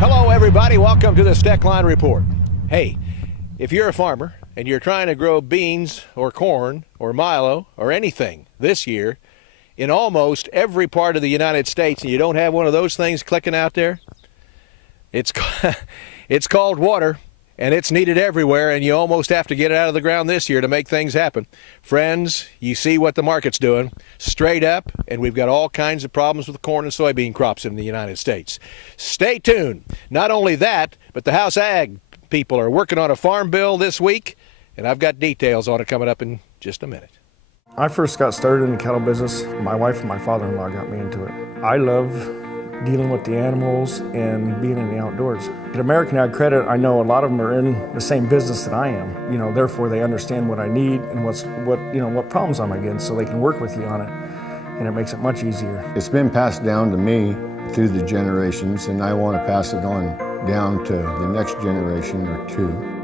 Hello, everybody. Welcome to the Steckline Report. Hey, if you're a farmer and you're trying to grow beans or corn or milo or anything this year in almost every part of the United States, and you don't have one of those things clicking out there, it's called water, and it's needed everywhere, and you almost have to get it out of the ground this year to make things happen. Friends, you see what the market's doing straight up, and we've got all kinds of problems with corn and soybean crops in the United States. Stay tuned. Not only that, but the House Ag people are working on a farm bill this week, and I've got details on it coming up in just a minute. I first got started in the cattle business. My wife and my father-in-law got me into it. I love dealing with the animals and being in the outdoors. At American Ag Credit, I know a lot of them are in the same business that I am. Therefore they understand what I need and what problems I'm against, so they can work with you on it, and it makes it much easier. It's been passed down to me through the generations, and I want to pass it on down to the next generation or two.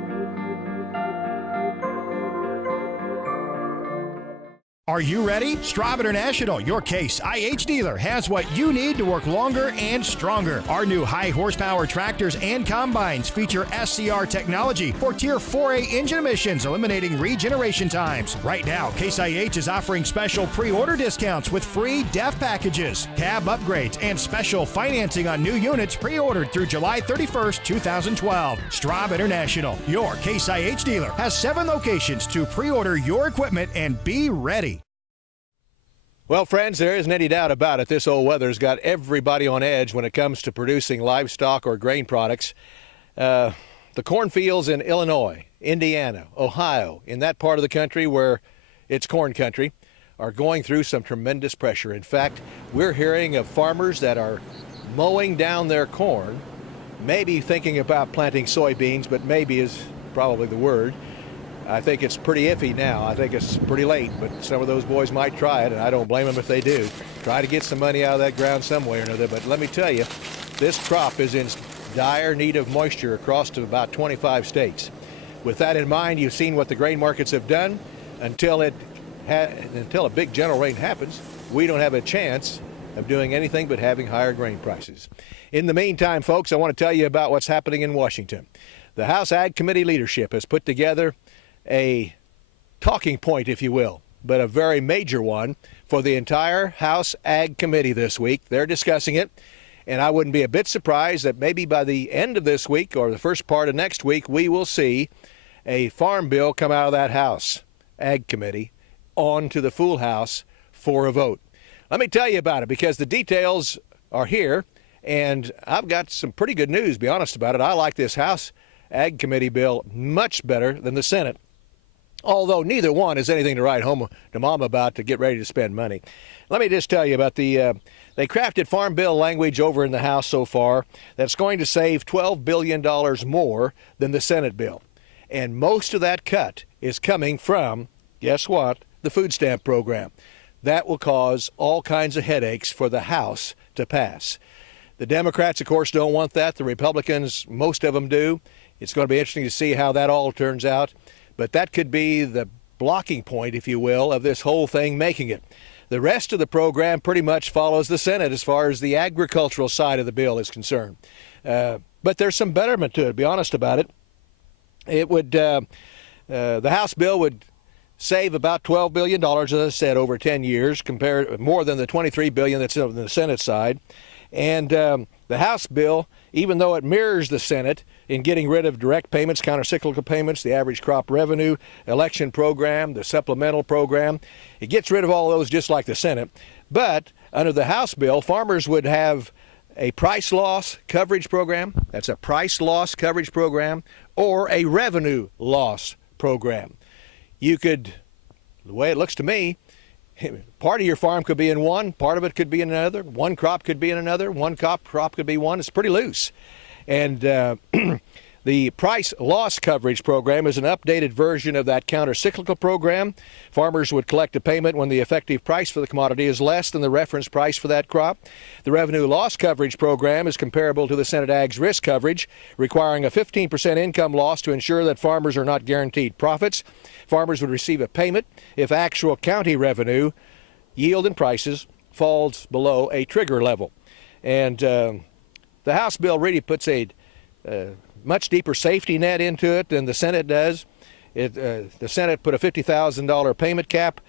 Are you ready? Straub International, your Case IH dealer, has what you need to work longer and stronger. Our new high horsepower tractors and combines feature SCR technology for Tier 4A engine emissions, eliminating regeneration times. Right now, Case IH is offering special pre-order discounts with free DEF packages, cab upgrades, and special financing on new units pre-ordered through July 31st, 2012. Straub International, your Case IH dealer, has 7 locations to pre-order your equipment and be ready. Well, friends, there isn't any doubt about it. This old weather's got everybody on edge when it comes to producing livestock or grain products. The cornfields in Illinois, Indiana, Ohio, in that part of the country where it's corn country, are going through some tremendous pressure. In fact, we're hearing of farmers that are mowing down their corn, maybe thinking about planting soybeans, but maybe is probably the word. I think it's pretty iffy now. I think it's pretty late, but some of those boys might try it, and I don't blame them if they do. Try to get some money out of that ground some way or another. But let me tell you, this crop is in dire need of moisture across to about 25 states. With that in mind, you've seen what the grain markets have done. Until a big general rain happens, we don't have a chance of doing anything but having higher grain prices. In the meantime, folks, I want to tell you about what's happening in Washington. The House Ag Committee leadership has put together a talking point, if you will, but a very major one for the entire House Ag Committee this week. They're discussing it, and I wouldn't be a bit surprised that maybe by the end of this week or the first part of next week, we will see a farm bill come out of that House Ag Committee on to the full House for a vote. Let me tell you about it, because the details are here, and I've got some pretty good news, to be honest about it. I like this House Ag Committee bill much better than the Senate, although neither one is anything to write home to mom about to get ready to spend money. Let me just tell you about they crafted farm bill language over in the House so far that's going to save $12 billion more than the Senate bill. And most of that cut is coming from, guess what, the food stamp program. That will cause all kinds of headaches for the House to pass. The Democrats, of course, don't want that. The Republicans, most of them do. It's going to be interesting to see how that all turns out. But that could be the blocking point, if you will, of this whole thing making it. The rest of the program pretty much follows the Senate as far as the agricultural side of the bill is concerned. But there's some betterment to it, to be honest about it. It would, the House bill would save about $12 billion, as I said, over 10 years, compared more than the $23 billion that's on the Senate side. And the House bill, even though it mirrors the Senate in getting rid of direct payments, countercyclical payments, the average crop revenue, election program, the supplemental program, it gets rid of all of those just like the Senate. But under the House bill, farmers would have a price loss coverage program, that's a price loss coverage program, or a revenue loss program. You could, the way it looks to me, part of your farm could be in one, part of it could be in another, one crop could be in another, one crop could be one. It's pretty loose. And the price loss coverage program is an updated version of that counter-cyclical program. Farmers would collect a payment when the effective price for the commodity is less than the reference price for that crop. The revenue loss coverage program is comparable to the Senate Ag's risk coverage, requiring a 15% income loss to ensure that farmers are not guaranteed profits. Farmers would receive a payment if actual county revenue, yield, and prices falls below a trigger level. And The House bill really puts a much deeper safety net into it than the Senate does. The Senate put a $50,000 payment cap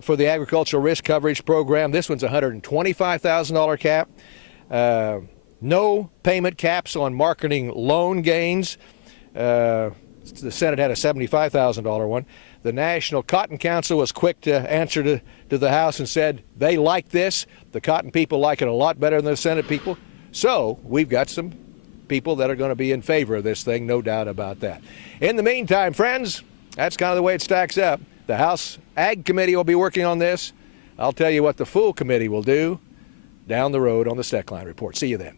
for the agricultural risk coverage program. This one's a $125,000 cap. No payment caps on marketing loan gains. The Senate had a $75,000 one. The National Cotton Council was quick to answer to the House and said they like this. The cotton people like it a lot better than the Senate people. So we've got some people that are going to be in favor of this thing, no doubt about that. In the meantime, friends, that's kind of the way it stacks up. The House Ag Committee will be working on this. I'll tell you what the full committee will do down the road on the Steckline Report. See you then.